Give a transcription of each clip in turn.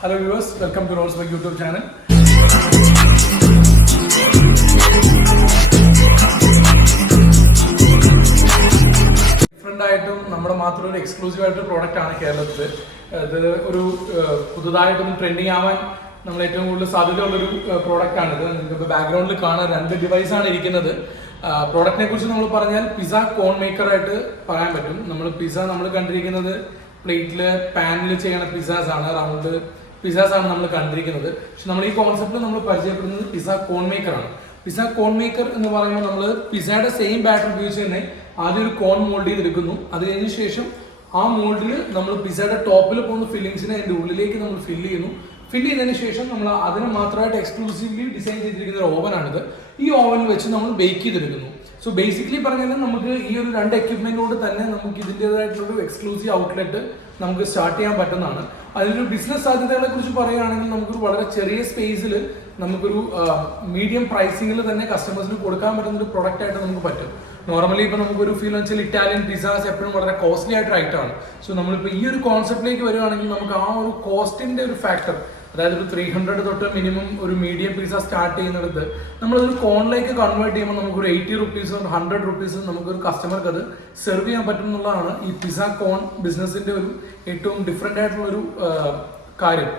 Hello viewers, welcome to Rollsback YouTube channel. ായിട്ടും നമ്മുടെ മാത്രം ഒരു എക്സ്ക്ലൂസീവ് ആയിട്ട് പ്രോഡക്റ്റ് ആണ് കേരളത്തിൽ. ഇത് ഒരു പുതുതായിട്ടൊന്ന് ട്രെൻഡിങ് ആവാൻ നമ്മൾ ഏറ്റവും കൂടുതൽ സാധ്യതയുള്ളൊരു പ്രോഡക്റ്റ് ആണിത്. നിങ്ങൾക്ക് ബാക്ക്ഗ്രൗണ്ടിൽ കാണാൻ 2 ഡിവൈസാണ് ഇരിക്കുന്നത്. പ്രോഡക്റ്റിനെ കുറിച്ച് നമ്മൾ പറഞ്ഞാൽ പിസ്സ കോൺ മേക്കർ ആയിട്ട് പറയാൻ പറ്റും. പിസ്സ നമ്മൾ കണ്ടിരിക്കുന്നത് പ്ലേറ്റില് പാനിൽ ചെയ്യണ പിസ്സാസ് ആണ്, റൗണ്ട് പിസ്സാസ് ആണ് നമ്മൾ കണ്ടിരിക്കുന്നത്. പക്ഷെ നമ്മൾ ഈ കോൺസെപ്റ്റിൽ നമ്മൾ പരിചയപ്പെടുന്നത് പിസ്സ കോൺ മേക്കർ ആണ്. പിസ്സ കോൺ മേക്കർ എന്ന് പറയുമ്പോൾ നമ്മൾ പിസ്സയുടെ സെയിം ബാറ്റർ ഉപയോഗിച്ച് തന്നെ ആദ്യം ഒരു കോൺ മോൾഡ് ചെയ്തെടുക്കുന്നു. അത് കഴിഞ്ഞ ശേഷം ആ മോൾഡിൽ നമ്മൾ പിസ്സയുടെ ടോപ്പിൽ പോകുന്ന ഫില്ലിങ്സിനെ അതിൻ്റെ ഉള്ളിലേക്ക് നമ്മൾ ഫില്ല് ചെയ്യുന്നു. ഫില്ല് ചെയ്തതിന് ശേഷം നമ്മൾ അതിന് മാത്രമായിട്ട് എക്സ്ക്ലൂസീവ്ലി ഡിസൈൻ ചെയ്തിരിക്കുന്ന ഒരു ഓവനാണിത്. ഈ ഓവനിൽ വെച്ച് നമ്മൾ ബേക്ക് ചെയ്തെടുക്കുന്നു. സോ ബേസിക്കലി പറഞ്ഞാൽ നമുക്ക് ഈ ഒരു 2 എക്യുപ്മെന്റോട് തന്നെ നമുക്ക് ഇതിൻ്റെതായിട്ടുള്ളൊരു എക്സ്ക്ലൂസീവ് ഔട്ട്ലെറ്റ് നമുക്ക് സ്റ്റാർട്ട് ചെയ്യാൻ പറ്റുന്നതാണ്. അതിലൊരു ബിസിനസ് സാധ്യതകളെ കുറിച്ച് പറയുകയാണെങ്കിൽ നമുക്കൊരു വളരെ ചെറിയ സ്പേസിൽ നമുക്കൊരു മീഡിയം പ്രൈസിങ്ങിൽ തന്നെ കസ്റ്റമേഴ്സിന് കൊടുക്കാൻ പറ്റുന്ന ഒരു പ്രൊഡക്റ്റ് ആയിട്ട് നമുക്ക് പറ്റും. നോർമലി ഇപ്പോൾ നമുക്കൊരു ഫീൽ വെച്ചാൽ ഇറ്റാലിയൻ പിസ്സാസ് എപ്പോഴും വളരെ കോസ്റ്റ്ലി ആയിട്ടൊരു ഐറ്റമാണ്. സോ നമ്മളിപ്പോൾ ഈ ഒരു കോൺസെപ്റ്റിലേക്ക് വരുവാണെങ്കിൽ നമുക്ക് ആ ഒരു കോസ്റ്റിന്റെ ഒരു ഫാക്ടർ, അതായത് ഒരു 300 തൊട്ട് മിനിമം ഒരു മീഡിയം പിസ്സ സ്റ്റാർട്ട് ചെയ്യുന്നിടത്ത് നമ്മളൊരു കോണിലേക്ക് കൺവേർട്ട് ചെയ്യുമ്പോൾ നമുക്കൊരു 80 റുപ്പീസും 100 റുപ്പീസും നമുക്കൊരു കസ്റ്റമർക്ക് അത് സെർവ് ചെയ്യാൻ പറ്റും എന്നുള്ളതാണ് ഈ പിസ്സ കോൺ ബിസിനസിന്റെ ഒരു ഏറ്റവും ഡിഫറെന്റ് ആയിട്ടുള്ളൊരു കാര്യം.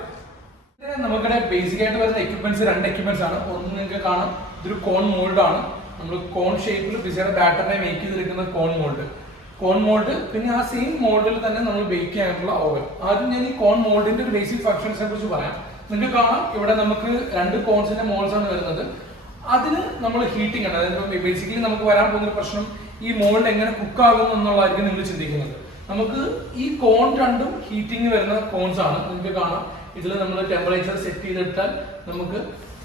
നമുക്കിടെ ബേസിക് ആയിട്ട് വരുന്ന എക്യുപ്മെന്റ്സ് 2 എക്യുപ്മെന്റ്സ് ആണ്. ഒന്ന് നിങ്ങൾക്ക് കാണാം, ഇതൊരു കോൺ മോൾഡ് ആണ്. നമ്മൾ കോൺ ഷേപ്പിൽ പിസ്സയുടെ ബാറ്ററിനെ മേക്ക് ചെയ്തെടുക്കുന്ന കോൺ മോൾഡ്, പിന്നെ ആ സെയിം മോൾഡിൽ തന്നെ നമ്മൾ ബേക്ക് ചെയ്യാനുള്ള ഓവൻ. ആദ്യം ഞാൻ ഈ കോൺ മോൾഡിന്റെ ഒരു ബേസിക് ഫംഗ്ഷൻസിനെ കുറിച്ച് പറയാം. നിങ്ങൾക്ക് കാണാം, ഇവിടെ നമുക്ക് 2 കോൺസിന്റെ മോൾസ് ആണ് വരുന്നത്. അതിന് നമ്മൾ ഹീറ്റിംഗ് ആണ്. അതായത് ബേസിക്കലി നമുക്ക് വരാൻ പോകുന്ന പ്രശ്നം ഈ മോൾഡ് എങ്ങനെ കുക്ക് ആകും എന്നുള്ളതായിരിക്കും നിങ്ങൾ ചിന്തിക്കുന്നത്. നമുക്ക് ഈ കോൺ 2ഉം ഹീറ്റിംഗ് വരുന്ന കോൺസ് ആണ്. നിങ്ങൾക്ക് കാണാം, ഇതിൽ നമ്മൾ ടെമ്പറേച്ചർ സെറ്റ് ചെയ്തിട്ടാൽ നമുക്ക്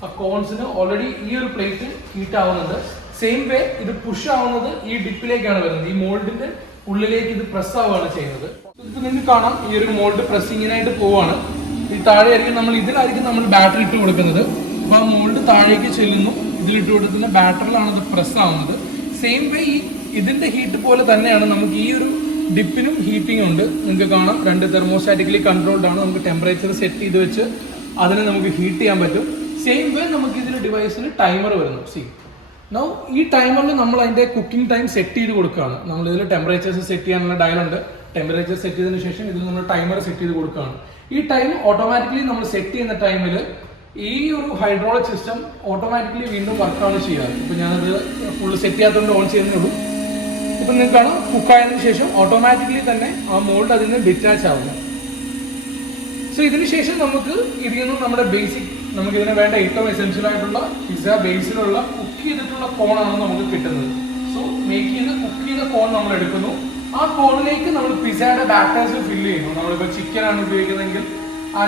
ആ കോൺസിന് ഓൾറെഡി ഈ ഒരു പ്ലേറ്റ് ഹീറ്റ് ആവുന്നുണ്ട്. സെയിം വേ ഇത് പുഷ് ആവുന്നത് ഈ ഡിപ്പിലേക്കാണ് വരുന്നത്. ഈ മോൾഡിന്റെ ഉള്ളിലേക്ക് ഇത് പ്രസ് ആവുകയാണ് ചെയ്യുന്നത്. ഇപ്പൊ നിങ്ങൾക്ക് കാണാം, ഈ ഒരു മോൾഡ് പ്രസ്സിങ്ങിനായിട്ട് പോവാണ്. ഈ താഴെയായിരിക്കും ഇതിലായിരിക്കും നമ്മൾ ബാറ്ററി ഇട്ട് കൊടുക്കുന്നത്. അപ്പൊ ആ മോൾഡ് താഴേക്ക് ചെല്ലുന്നു, ഇതിലിട്ട് കൊടുക്കുന്ന ബാറ്ററിലാണ് ഇത് പ്രസ് ആവുന്നത്. സെയിം വേ ഇതിന്റെ ഹീറ്റ് പോലെ തന്നെയാണ് നമുക്ക് ഈ ഒരു ഡിപ്പിനും ഹീറ്റിംഗ് ഉണ്ട്. നിങ്ങൾക്ക് കാണാം, 2 തെർമോസ്റ്റാറ്റിക്കലി കൺട്രോൾഡ് ആണ്. നമുക്ക് ടെമ്പറേച്ചർ സെറ്റ് ചെയ്ത് വെച്ച് അതിനെ നമുക്ക് ഹീറ്റ് ചെയ്യാൻ പറ്റും. സെയിം വേ നമുക്ക് ഇതിൽ ഡിവൈസിൽ ടൈമർ വരുന്നു. നൗ ഈ ടൈമറിൽ നമ്മൾ അതിന്റെ കുക്കിംഗ് ടൈം സെറ്റ് ചെയ്ത് കൊടുക്കുകയാണ്. നമ്മൾ ഇതിൽ ടെമ്പറേച്ചേഴ്സ് സെറ്റ് ചെയ്യാനുള്ള ഡയലുണ്ട്. ടെമ്പറേച്ചർ സെറ്റ് ചെയ്തതിനു ശേഷം ഇതിൽ നമ്മൾ ടൈമർ സെറ്റ് ചെയ്ത് കൊടുക്കുകയാണ്. ഈ ടൈം ഓട്ടോമാറ്റിക്കലി നമ്മൾ സെറ്റ് ചെയ്യുന്ന ടൈമിൽ ഈ ഒരു ഹൈഡ്രോളിക് സിസ്റ്റം ഓട്ടോമാറ്റിക്കലി വീണ്ടും വർക്കാണ് ചെയ്യാറ്. ഇപ്പൊ ഞാനത് ഫുള്ള് സെറ്റ് ചെയ്യാത്തതുകൊണ്ട് ഓൺ ചെയ്യുന്നേ ഉള്ളൂ. ഇപ്പൊ നിങ്ങൾക്ക് കാണാം, കുക്കായതിനു ശേഷം ഓട്ടോമാറ്റിക്കലി തന്നെ ആ മോൾഡ് അതിൽ നിന്ന് ഡിറ്റാച്ച് ആവുന്നു. സോ ഇതിന് ശേഷം നമുക്ക് ഇതിൽ നിന്നും നമ്മുടെ ബേസിക്, നമുക്ക് ഇതിന് വേണ്ട ഏറ്റവും എസെൻഷ്യൽ ആയിട്ടുള്ള പിസ്സ ബേസിലുള്ള കുക്ക് ചെയ്തിട്ടുള്ള കോണാണ് നമുക്ക് കിട്ടുന്നത്. സോ കുക്ക് ചെയ്ത കോൺ നമ്മൾ എടുക്കുന്നു. ആ കോണിലേക്ക് നമ്മൾ പിസ്സയുടെ ബാറ്റേഴ്സ് ഫില്ല് ചെയ്യുന്നു. നമ്മളിപ്പോൾ ചിക്കൻ ആണ് ഉപയോഗിക്കുന്നതെങ്കിൽ ആ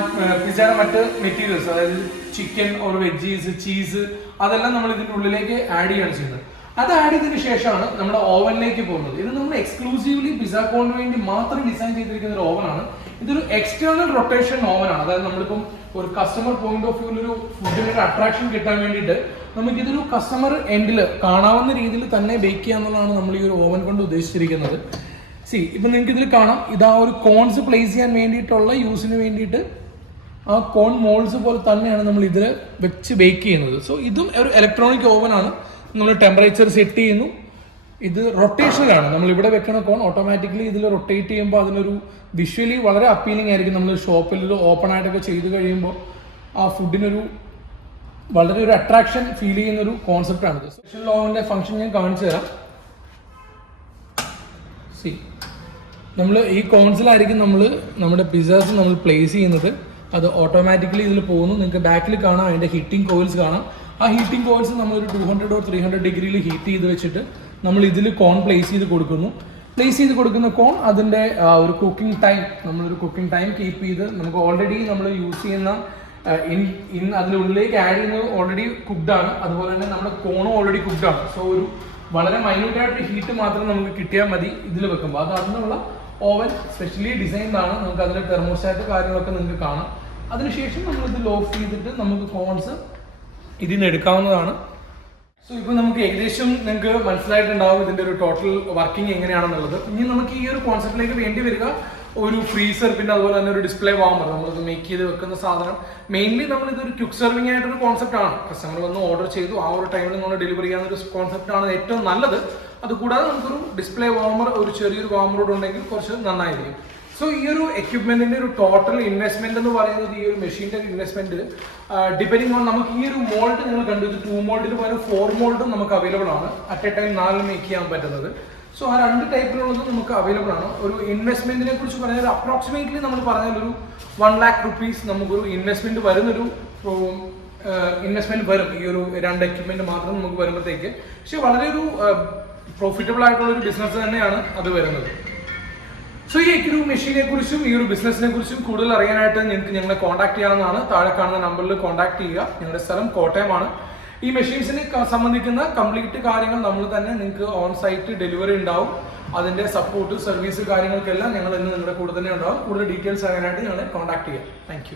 പിസ്സയുടെ മറ്റ് മെറ്റീരിയൽസ്, അതായത് ചിക്കൻ ഓർ വെജീസ്, ചീസ്, അതെല്ലാം നമ്മൾ ഇതിൻ്റെ ഉള്ളിലേക്ക് ആഡ് ചെയ്യുകയാണ് ചെയ്യുന്നത്. അത് ആഡ് ചെയ്തതിനു ശേഷമാണ് നമ്മുടെ ഓവനിലേക്ക് പോകുന്നത്. ഇത് നമ്മൾ എക്സ്ക്ലൂസീവ്ലി പിസ്സ കോണിന് വേണ്ടി മാത്രം ഡിസൈൻ ചെയ്തിരിക്കുന്ന ഒരു ഓവനാണ്. ഇതൊരു എക്സ്റ്റേണൽ റൊട്ടേഷൻ ഓവനാണ്. അതായത് നമ്മളിപ്പം ഒരു കസ്റ്റമർ പോയിന്റ് ഓഫ് വ്യൂവിൽ ഒരു ഫുഡിന് ഒരു അട്രാക്ഷൻ കിട്ടാൻ വേണ്ടിയിട്ട് നമുക്ക് ഇതൊരു കസ്റ്റമർ എൻഡിൽ കാണാവുന്ന രീതിയിൽ തന്നെ ബേക്ക് ചെയ്യാന്നുള്ളതാണ് നമ്മൾ ഈ ഒരു ഓവൻ കൊണ്ട് ഉദ്ദേശിച്ചിരിക്കുന്നത്. ഇപ്പം നിങ്ങൾക്ക് ഇതിൽ കാണാം, ഇതാ ഒരു കോൺസ് പ്ലേസ് ചെയ്യാൻ വേണ്ടിയിട്ടുള്ള യൂസിന് വേണ്ടിയിട്ട് ആ കോൺ മോൾഡ്സ് പോലെ തന്നെയാണ് നമ്മൾ ഇതിൽ വെച്ച് ബേക്ക് ചെയ്യുന്നത്. സോ ഇതും ഒരു ഇലക്ട്രോണിക് ഓവനാണ്. നമ്മൾ ടെമ്പറേച്ചർ സെറ്റ് ചെയ്യുന്നു. ഇത് റൊട്ടേഷനിലാണ്. നമ്മൾ ഇവിടെ വെക്കുന്ന കോൺ ഓട്ടോമാറ്റിക്കലി ഇതിൽ റൊട്ടേറ്റ് ചെയ്യുമ്പോൾ അതിനൊരു വിഷ്വലി വളരെ അപ്പീലിംഗ് ആയിരിക്കും. നമ്മൾ ഷോപ്പിൽ ഓപ്പൺ ആയിട്ടൊക്കെ ചെയ്ത് കഴിയുമ്പോൾ ആ ഫുഡിനൊരു വളരെ ഒരു അട്രാക്ഷൻ ഫീൽ ചെയ്യുന്ന ഒരു കോൺസെപ്റ്റാണ്. സ്പെഷ്യൽ ഓവൻ്റെ ഫംഗ്ഷൻ ഞാൻ കാണിച്ചു തരാം. നമ്മൾ ഈ കോൺസിലായിരിക്കും നമ്മുടെ പിസ്സാസ് നമ്മൾ പ്ലേസ് ചെയ്യുന്നത്. അത് ഓട്ടോമാറ്റിക്കലി ഇതിൽ പോകുന്നു. നിങ്ങൾക്ക് ബാക്കിൽ കാണാം, അതിൻ്റെ ഹീറ്റിംഗ് കോയിൽസ് കാണാം. ആ ഹീറ്റിംഗ് കോയിൽസ് നമ്മളൊരു 200 or 300 ഡിഗ്രിയിൽ ഹീറ്റ് ചെയ്ത് വെച്ചിട്ട് നമ്മൾ ഇതിൽ കോൺ പ്ലേസ് ചെയ്ത് കൊടുക്കുന്നു. പ്ലേസ് ചെയ്ത് കൊടുക്കുന്ന കോൺ അതിൻ്റെ ഒരു കുക്കിംഗ് ടൈം, നമ്മളൊരു കുക്കിംഗ് ടൈം കീപ്പ് ചെയ്ത് നമുക്ക് ഓൾറെഡി നമ്മൾ യൂസ് ചെയ്യുന്ന അതിനുള്ളിലേക്ക് ആഡ് ചെയ്യുന്നത് ഓൾറെഡി കുക്ക്ഡ് ആണ്. അതുപോലെ തന്നെ നമ്മുടെ കോണും ഓൾറെഡി കുക്ക്ഡ് ആണ്. സോ ഒരു വളരെ മൈന്യൂട്ടായിട്ട് ഹീറ്റ് മാത്രം നമുക്ക് കിട്ടിയാൽ മതി ഇതിൽ വെക്കുമ്പോൾ. അത് അതിനുള്ള ഓവൻ സ്പെഷ്യലി ഡിസൈൻഡ് ആണ്. നമുക്ക് അതിൻ്റെ തെർമോസ്റ്റാറ്റ് കാര്യങ്ങളൊക്കെ നിങ്ങൾക്ക് കാണാം. അതിനുശേഷം നമ്മളിത് ലോക്ക് ചെയ്തിട്ട് നമുക്ക് കോൺസ് ഇതിൽ നിന്ന് എടുക്കാവുന്നതാണ്. സോ ഇപ്പോൾ നമുക്ക് ഏകദേശം നിങ്ങൾക്ക് മനസ്സിലായിട്ടുണ്ടാവും ഇതിൻ്റെ ഒരു ടോട്ടൽ വർക്കിംഗ് എങ്ങനെയാണെന്നുള്ളത്. ഇനി നമുക്ക് ഈ ഒരു കോൺസെപ്റ്റിലേക്ക് വേണ്ടി വരിക ഒരു ഫ്രീസർ, പിന്നെ അതുപോലെ തന്നെ ഒരു ഡിസ്പ്ലേ വാമർ, നമ്മളിത് മേക്ക് ചെയ്ത് വെക്കുന്ന സാധനം. മെയിൻലി നമ്മളിതൊരു ക്വിക്ക് സെർവിംഗ് ആയിട്ടൊരു കോൺസെപ്റ്റ് ആണ്. കസ്റ്റമർ വന്ന് ഓർഡർ ചെയ്തു, ആ ഒരു ടൈമിൽ നമ്മൾ ഡെലിവറി ചെയ്യാവുന്ന ഒരു കോൺസെപ്റ്റ് ആണ് ഏറ്റവും നല്ലത്. അതുകൂടാതെ നമുക്കൊരു ഡിസ്പ്ലേ വാമർ, ഒരു ചെറിയൊരു വാമറോട് ഉണ്ടെങ്കിൽ കുറച്ച് നന്നായിരിക്കും. സോ ഈ ഒരു എക്യുപ്മെന്റിന്റെ ഒരു ടോട്ടൽ ഇൻവെസ്റ്റ്മെന്റ് എന്ന് പറയുന്നത്, ഈ ഒരു മെഷീന്റെ ഇൻവെസ്റ്റ്മെന്റ് ഡിപ്പെൻഡിങ് ഓൺ, നമുക്ക് ഈ ഒരു മോൾഡ് നിങ്ങൾ കണ്ടു, ഇത് 2 മോൾഡിന് പകരം 4 മോൾഡും നമുക്ക് അവൈലബിൾ ആണ്. അറ്റ് എ ടൈം 4 മേക്ക് ചെയ്യാൻ പറ്റുന്നത്. സോ ആ 2 ടൈപ്പിലുള്ളതും നമുക്ക് അവൈലബിൾ ആണ്. ഒരു ഇൻവെസ്റ്റ്മെന്റിനെ കുറിച്ച് പറഞ്ഞാൽ അപ്രോക്സിമേറ്റ്ലി നമ്മൾ പറഞ്ഞാൽ ഒരു 1 lakh rupees നമുക്കൊരു ഇൻവെസ്റ്റ്മെന്റ് വരുന്നൊരു ഇൻവെസ്റ്റ്മെന്റ് വരും ഈ ഒരു 2 എക്യുപ്മെന്റ് മാത്രം നമുക്ക് വരുമ്പോഴത്തേക്ക്. പക്ഷെ വളരെ ഒരു പ്രോഫിറ്റബിൾ ആയിട്ടുള്ള ഒരു ബിസിനസ് തന്നെയാണ് അത് വരുന്നത്. സോ ഈ ഒരു മെഷീനെ കുറിച്ചും ഈ ഒരു ബിസിനസിനെ കുറിച്ചും കൂടുതൽ അറിയാനായിട്ട് നിങ്ങൾക്ക് ഞങ്ങളെ കോൺടാക്ട് ചെയ്യാവുന്നതാണ്. താഴെ കാണുന്ന നമ്പറിൽ കോൺടാക്ട് ചെയ്യുക. ഞങ്ങളുടെ സ്ഥലം കോട്ടയമാണ്. ഈ മെഷീൻസിനെ സംബന്ധിക്കുന്ന കംപ്ലീറ്റ് കാര്യങ്ങൾ നമ്മൾ തന്നെ നിങ്ങൾക്ക് ഓൺ സൈറ്റ് ഡെലിവറി ഉണ്ടാവും. അതിന്റെ സപ്പോർട്ട്, സർവീസ് കാര്യങ്ങൾക്കെല്ലാം ഞങ്ങൾ ഇന്ന് നിങ്ങളുടെ കൂടെ തന്നെ ഉണ്ടാവും. കൂടുതൽ ഡീറ്റെയിൽസ് അറിയാനായിട്ട് ഞങ്ങളെ കോൺടാക്ട് ചെയ്യാം. താങ്ക്